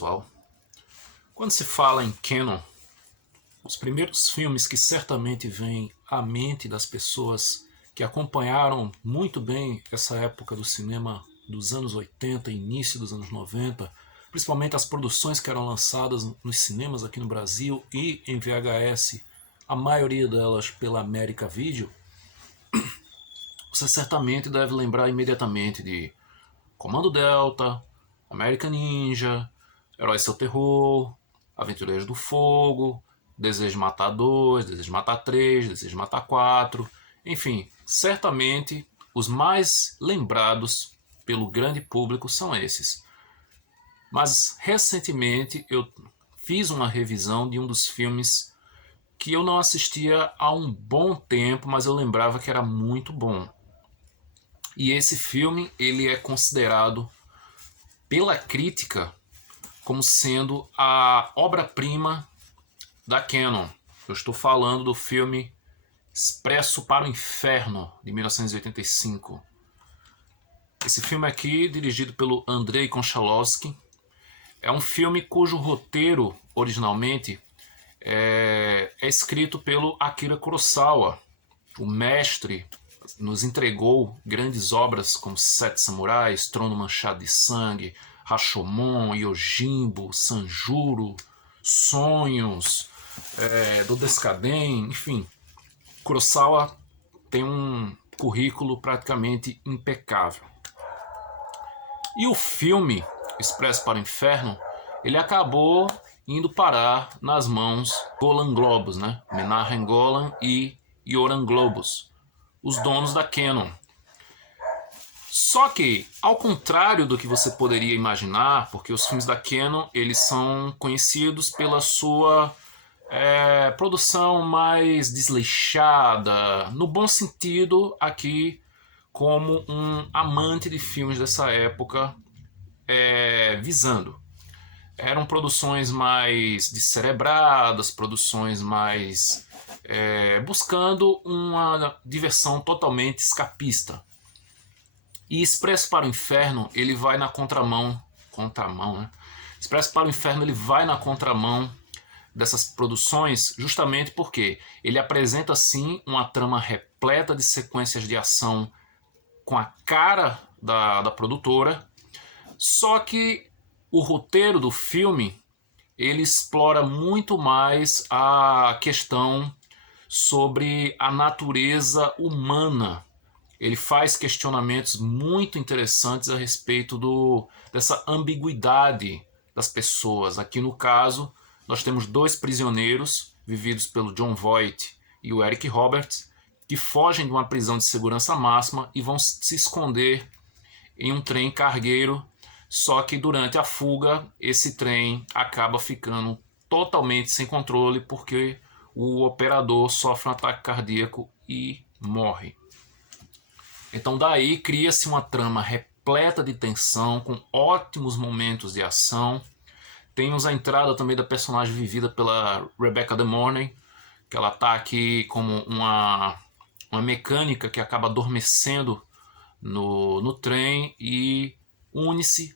pessoal. Quando se fala em Cannon, os primeiros filmes que certamente vêm à mente das pessoas que acompanharam muito bem essa época do cinema dos anos 80 e início dos anos 90, principalmente as produções que eram lançadas nos cinemas aqui no Brasil e em VHS, a maioria delas pela América Video, você certamente deve lembrar imediatamente de Comando Delta, American Ninja, Herói Seu Terror, Aventureiros do Fogo, Desejo de Matar 2, Desejo de Matar 3, Desejo de Matar 4, enfim, certamente os mais lembrados pelo grande público são esses. Mas recentemente eu fiz uma revisão de um dos filmes que eu não assistia há um bom tempo, mas eu lembrava que era muito bom. E esse filme ele é considerado pela crítica como sendo a obra-prima da Cannon. Eu estou falando do filme Expresso para o Inferno, de 1985. Esse filme aqui, dirigido pelo Andrei Konchalovsky, é um filme cujo roteiro, originalmente, é escrito pelo Akira Kurosawa. O mestre nos entregou grandes obras como Sete Samurais, Trono Manchado de Sangue, Rashomon, Yojimbo, Sanjuro, Sonhos, do Descaden, enfim. Kurosawa tem um currículo praticamente impecável. E o filme Expresso para o Inferno, ele acabou indo parar nas mãos Golan Globus, né? Menahem Golan e Yoram Globus, os donos da Cannon. Só que, ao contrário do que você poderia imaginar, porque os filmes da Cannon eles são conhecidos pela sua produção mais desleixada, no bom sentido aqui, como um amante de filmes dessa época visando. Eram produções mais descerebradas, produções mais buscando uma diversão totalmente escapista. E Expresso para o Inferno ele vai na contramão, né? Expresso para o Inferno ele vai na contramão dessas produções justamente porque ele apresenta sim uma trama repleta de sequências de ação com a cara da produtora, só que o roteiro do filme ele explora muito mais a questão sobre a natureza humana. Ele faz questionamentos muito interessantes a respeito dessa ambiguidade das pessoas. Aqui no caso, nós temos dois prisioneiros, vividos pelo Jon Voight e o Eric Roberts, que fogem de uma prisão de segurança máxima e vão se esconder em um trem cargueiro, só que durante a fuga, esse trem acaba ficando totalmente sem controle porque o operador sofre um ataque cardíaco e morre. Então daí cria-se uma trama repleta de tensão, com ótimos momentos de ação. Temos a entrada também da personagem vivida pela Rebecca De Mornay, que ela está aqui como uma mecânica que acaba adormecendo no trem e une-se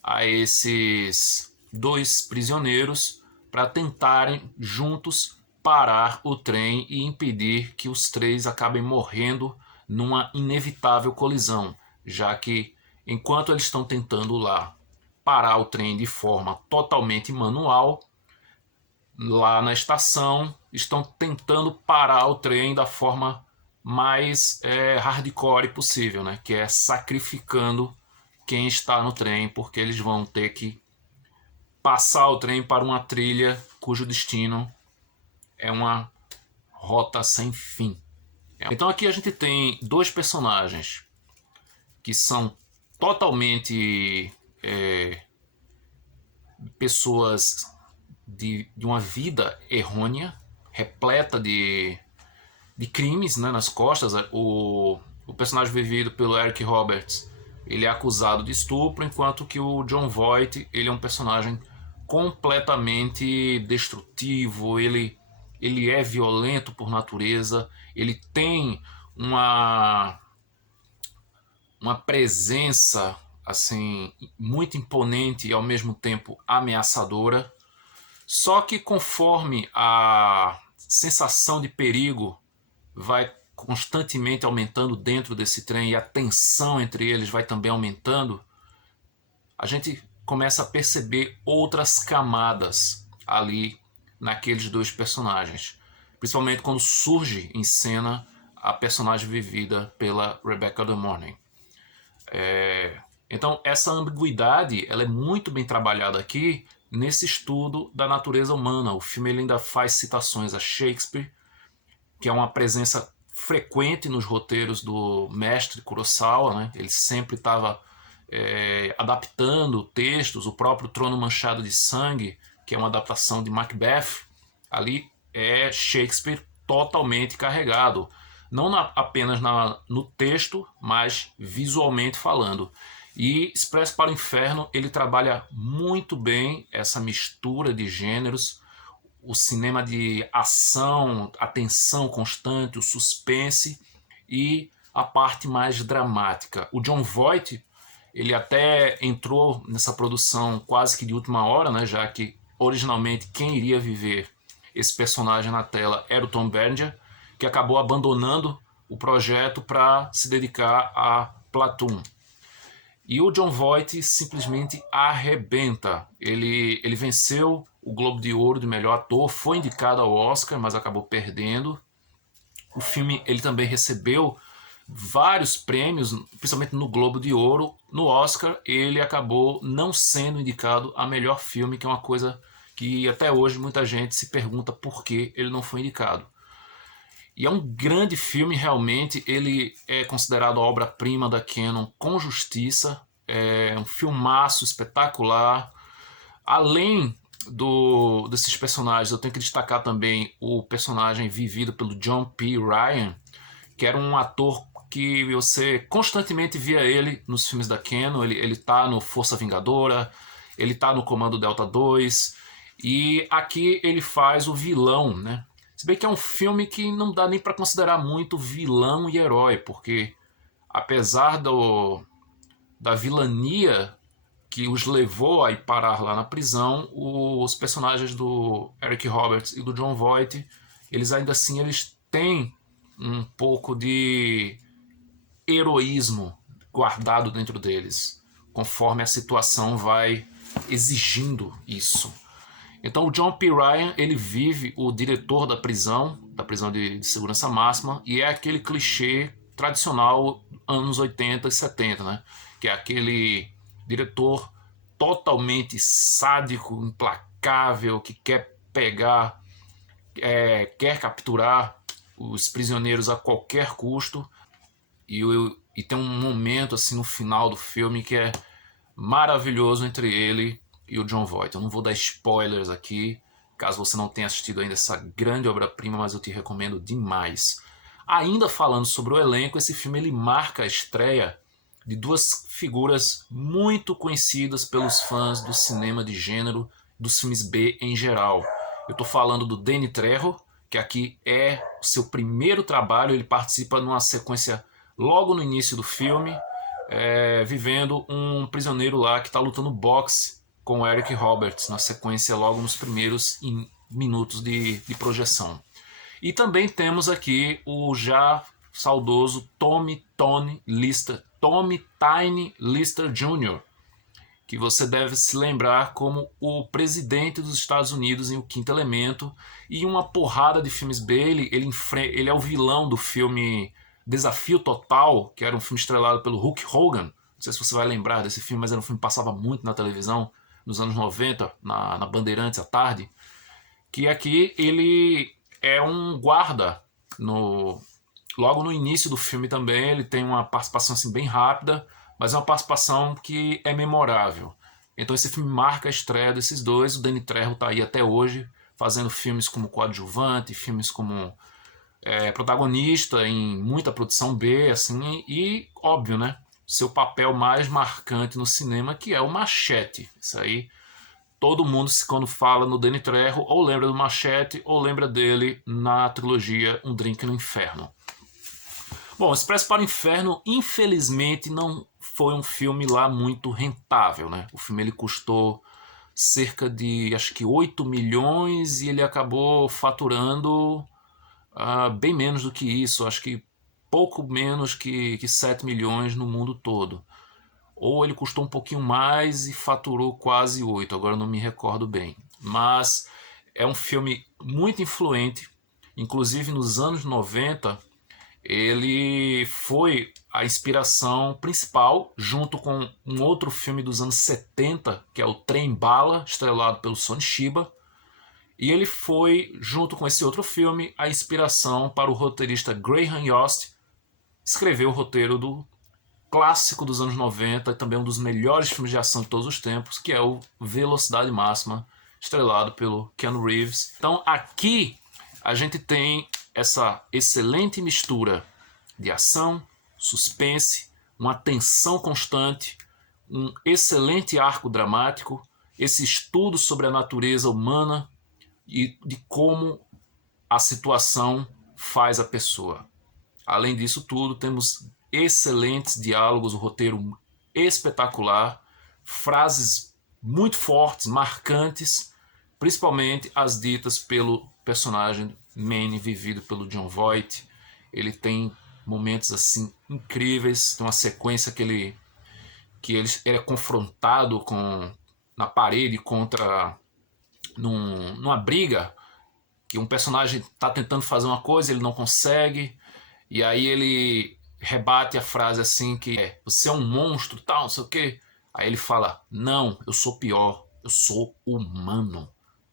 a esses dois prisioneiros para tentarem juntos parar o trem e impedir que os três acabem morrendo numa inevitável colisão, já que enquanto eles estão tentando lá parar o trem de forma totalmente manual, lá na estação estão tentando parar o trem da forma mais hardcore possível, né? Que é sacrificando quem está no trem, porque eles vão ter que passar o trem para uma trilha cujo destino é uma rota sem fim. Então aqui a gente tem dois personagens que são totalmente pessoas de uma vida errônea, repleta de crimes, né, nas costas. O personagem vivido pelo Eric Roberts ele é acusado de estupro, enquanto que o Jon Voight ele é um personagem completamente destrutivo, ele é violento por natureza, ele tem uma presença assim, muito imponente e ao mesmo tempo ameaçadora. Só que conforme a sensação de perigo vai constantemente aumentando dentro desse trem e a tensão entre eles vai também aumentando, a gente começa a perceber outras camadas ali naqueles dois personagens. Principalmente quando surge em cena a personagem vivida pela Rebecca De Mornay. Então essa ambiguidade ela é muito bem trabalhada aqui nesse estudo da natureza humana. O filme ele ainda faz citações a Shakespeare, que é uma presença frequente nos roteiros do mestre Kurosawa, né? Ele sempre estava adaptando textos. O próprio Trono Manchado de Sangue, que é uma adaptação de Macbeth, ali é Shakespeare totalmente carregado, não apenas no texto, mas visualmente falando. E Expresso para o Inferno ele trabalha muito bem essa mistura de gêneros, o cinema de ação, a tensão constante, o suspense e a parte mais dramática. O Jon Voight ele até entrou nessa produção quase que de última hora, né, já que originalmente quem iria viver esse personagem na tela era o Tom Berenger, que acabou abandonando o projeto para se dedicar a Platoon. E o Jon Voight simplesmente arrebenta. Ele venceu o Globo de Ouro de melhor ator, foi indicado ao Oscar, mas acabou perdendo. O filme ele também recebeu vários prêmios, principalmente no Globo de Ouro. No Oscar ele acabou não sendo indicado a melhor filme, que é uma coisa que até hoje muita gente se pergunta por que ele não foi indicado. E é um grande filme, realmente. Ele é considerado a obra-prima da Cannon com justiça. É um filmaço espetacular. Além desses personagens, eu tenho que destacar também o personagem vivido pelo John P. Ryan, que era um ator que você constantemente via ele nos filmes da Cannon. Ele tá no Força Vingadora, ele tá no Comando Delta 2, e aqui ele faz o vilão, né? Se bem que é um filme que não dá nem para considerar muito vilão e herói, porque apesar da vilania que os levou a ir parar lá na prisão, os personagens do Eric Roberts e do Jon Voight, eles ainda assim eles têm um pouco de heroísmo guardado dentro deles, conforme a situação vai exigindo isso. Então o John P. Ryan ele vive o diretor da prisão de segurança máxima, e é aquele clichê tradicional anos 80 e 70, né? Que é aquele diretor totalmente sádico, implacável, que quer pegar, quer capturar os prisioneiros a qualquer custo. E tem um momento assim no final do filme que é maravilhoso entre ele e o Jon Voight. Eu não vou dar spoilers aqui, caso você não tenha assistido ainda essa grande obra-prima, mas eu te recomendo demais. Ainda falando sobre o elenco, esse filme ele marca a estreia de duas figuras muito conhecidas pelos fãs do cinema de gênero, dos filmes B em geral. Eu estou falando do Danny Trejo, que aqui é o seu primeiro trabalho. Ele participa numa sequência logo no início do filme, vivendo um prisioneiro lá que está lutando boxe com o Eric Roberts, na sequência logo nos primeiros minutos de projeção. E também temos aqui o já saudoso Tommy Tiny Lister Jr., que você deve se lembrar como o presidente dos Estados Unidos em O Quinto Elemento, e uma porrada de filmes B. Ele é o vilão do filme Desafio Total, que era um filme estrelado pelo Hulk Hogan. Não sei se você vai lembrar desse filme, mas era um filme que passava muito na televisão nos anos 90, na Bandeirantes à tarde. Que aqui ele é um guarda. Logo no início do filme também ele tem uma participação assim, bem rápida, mas é uma participação que é memorável. Então esse filme marca a estreia desses dois. O Danny Trejo está aí até hoje, fazendo filmes como coadjuvante, filmes como protagonista em muita produção B, assim, e óbvio, né? Seu papel mais marcante no cinema, que é o Machete. Isso aí, todo mundo, quando fala no Danny Trejo, ou lembra do Machete, ou lembra dele na trilogia Um Drink no Inferno. Bom, Expresso para o Inferno, infelizmente, não foi um filme lá muito rentável, né? O filme ele custou cerca de, acho que 8 milhões e ele acabou faturando bem menos do que isso, acho que pouco menos que 7 milhões no mundo todo. Ou ele custou um pouquinho mais e faturou quase 8, agora não me recordo bem. Mas é um filme muito influente, inclusive nos anos 90, ele foi a inspiração principal, junto com um outro filme dos anos 70, que é o Trem Bala, estrelado pelo Sonny Chiba. E ele foi, junto com esse outro filme, a inspiração para o roteirista Graham Yost escrever o roteiro do clássico dos anos 90 e também um dos melhores filmes de ação de todos os tempos, que é o Velocidade Máxima, estrelado pelo Keanu Reeves. Então aqui a gente tem essa excelente mistura de ação, suspense, uma tensão constante, um excelente arco dramático, esse estudo sobre a natureza humana e de como a situação faz a pessoa. Além disso tudo, temos excelentes diálogos, o roteiro espetacular, frases muito fortes, marcantes, principalmente as ditas pelo personagem Manny, vivido pelo Jon Voight. Ele tem momentos assim incríveis, tem uma sequência que ele é confrontado na parede contra numa briga, que um personagem está tentando fazer uma coisa, ele não consegue, e aí ele rebate a frase assim que é: você é um monstro, tal, não sei o quê. Aí ele fala: não, eu sou pior, eu sou humano.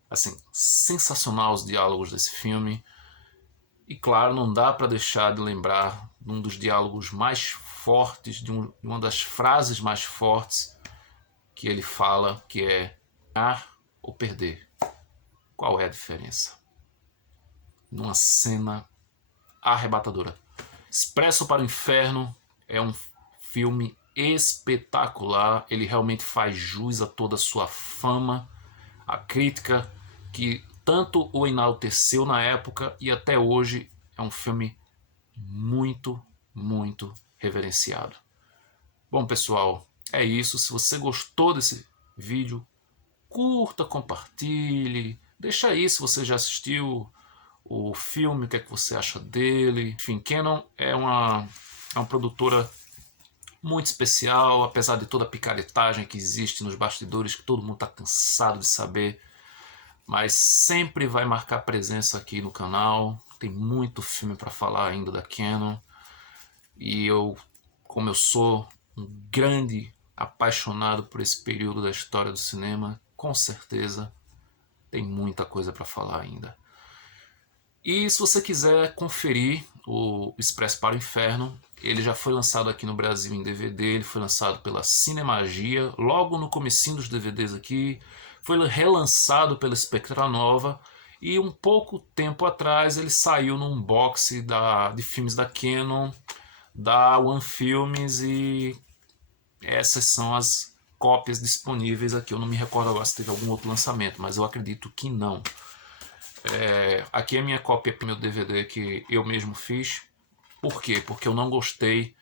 Assim, sensacional os diálogos desse filme. E claro, não dá para deixar de lembrar de um dos diálogos mais fortes, de uma das frases mais fortes que ele fala, que é: ganhar ou perder, qual é a diferença? Numa cena arrebatadora. Expresso para o Inferno é um filme espetacular, ele realmente faz jus a toda a sua fama, a crítica que tanto o enalteceu na época e até hoje é um filme muito, muito reverenciado. Bom, pessoal, é isso. Se você gostou desse vídeo, curta, compartilhe, deixa aí se você já assistiu o filme, o que é que você acha dele. Enfim, Canon é uma produtora muito especial, apesar de toda a picaretagem que existe nos bastidores, que todo mundo está cansado de saber, mas sempre vai marcar presença aqui no canal. Tem muito filme para falar ainda da Canon, e eu, como eu sou um grande apaixonado por esse período da história do cinema, com certeza tem muita coisa para falar ainda. E se você quiser conferir o Expresso para o Inferno, ele já foi lançado aqui no Brasil em DVD, ele foi lançado pela Cinemagia, logo no comecinho dos DVDs aqui, foi relançado pela Spectra Nova, e um pouco tempo atrás ele saiu num box de filmes da Canon, da One Filmes, e essas são as cópias disponíveis aqui. Eu não me recordo agora se teve algum outro lançamento, mas eu acredito que não. Aqui é a minha cópia para o meu DVD que eu mesmo fiz. Por quê? Porque eu não gostei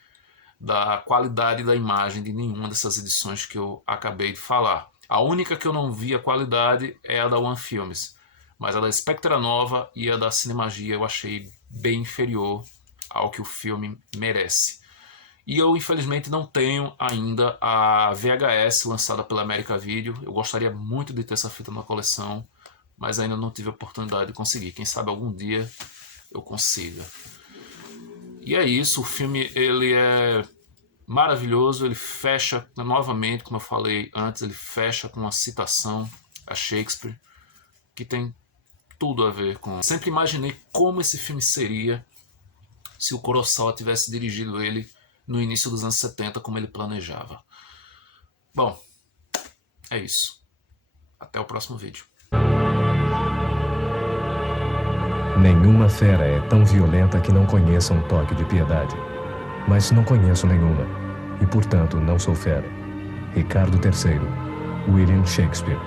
da qualidade da imagem de nenhuma dessas edições que eu acabei de falar. A única que eu não vi a qualidade é a da One Films, mas a da Spectra Nova e a da Cinemagia eu achei bem inferior ao que o filme merece. E eu infelizmente não tenho ainda a VHS lançada pela America Video. Eu gostaria muito de ter essa fita na coleção, mas ainda não tive a oportunidade de conseguir. Quem sabe algum dia eu consiga. E é isso, o filme ele é maravilhoso, ele fecha novamente, como eu falei antes, ele fecha com uma citação a Shakespeare, que tem tudo a ver com... Sempre imaginei como esse filme seria se o Kurosawa tivesse dirigido ele no início dos anos 70, como ele planejava. Bom, é isso. Até o próximo vídeo. Nenhuma fera é tão violenta que não conheça um toque de piedade. Mas não conheço nenhuma, e portanto não sou fera. Ricardo III, William Shakespeare.